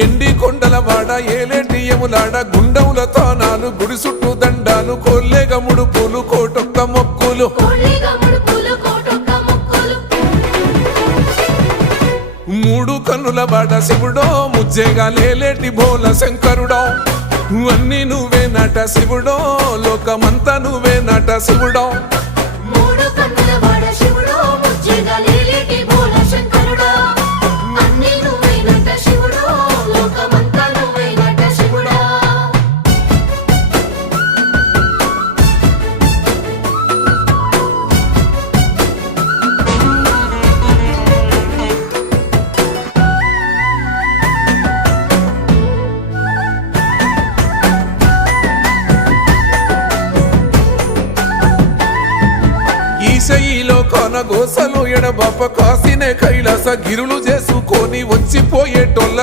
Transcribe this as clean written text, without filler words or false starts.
ఎండి కొండల వాడ ఏలేటియములాడ గుండముల తానాలు గుడి చుట్టూ దండాలు కోల్లేగ ముడుపులు కోటొక్క మొక్కులు మూడు కన్నుల వాడ శివుడో ముజ్జేగా లేలేటి బోల శంకరుడో అన్ని నువ్వే నట శివుడో లోకమంతా నువ్వే నట శివుడో ఈశయిలో కొనగోసలు ఎడబాప కాసినే కైలాస గిరులు చేసుకొని వచ్చిపోయేటోళ్ళ